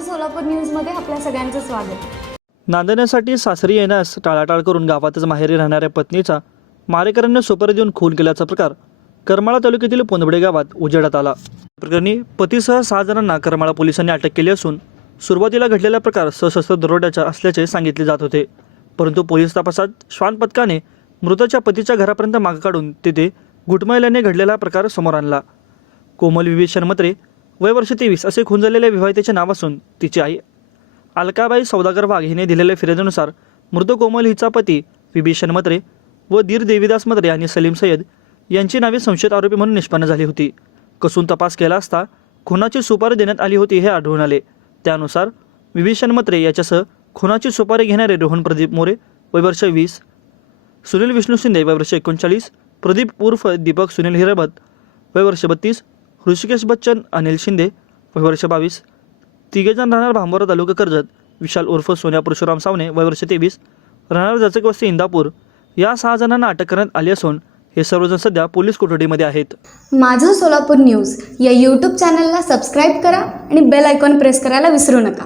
सोलापूर न्यूजमध्ये आपल्या सगळ्यांचं स्वागत. नांदण्यासाठी सासरी येण्यास टाळाटाळ करून गावातच माहेरी राहणाऱ्या पत्नीचा मारेकऱ्यांनी सुपारी देऊन खून केल्याचा प्रकार करमाळा तालुक्यातील पोंदबडे गावात उजेडात आला. प्रकरणी पतीसह सहा जणांना करमाळा पोलिसांनी अटक केली असून सुरुवातीला घडलेला प्रकार सशस्त्र दरोड्याचा असल्याचे सांगितले जात होते. परंतु पोलीस तपासात श्वान पथकाने मृताच्या पतीच्या घरापर्यंत माग काढून तेथे घुटमळल्याने घडलेला प्रकार समोर आणला. कोमल विभीषण मत्रे वय वर्ष तेवीस असे खून झालेल्या विवाहितेचे नाव असून तिची आई अलकाबाई सौदागर वाघ हिने दिलेल्या फिर्यादीनुसार मृत कोमल हिचा पती विभीषण मत्रे व धीर देवीदास मत्रे आणि सलीम सय्यद यांची नावे संशयित आरोपी म्हणून निष्पन्न झाली होती. कसून तपास केला असता खुनाची सुपारी देण्यात आली होती हे आढळून आले. त्यानुसार विभीषण मत्रे याच्यासह खुनाची सुपारी घेणारे रोहन प्रदीप मोरे वयवर्ष वीस सुनील विष्णू शिंदे वयवर्ष एकोणचाळीस प्रदीप उर्फ दीपक सुनील हिरेबत वयवर्ष बत्तीस ऋषिकेश बच्चन अनिल शिंदे वय वर्ष बावीस. तिघेजण राहणार भांबोरा तालुका कर्जत विशाल उर्फ सोन्या परशुराम सावने वय वर्ष तेवीस. राहणार जाचक वस्ती इंदापूर. या सहा जणांना अटक करण्यात आली असून हे सर्वजण सध्या पोलीस कोठडीमध्ये आहेत. माझं सोलापूर न्यूज या यूट्यूब चॅनलला सबस्क्राईब करा आणि बेल आयकॉन प्रेस करायला विसरू नका.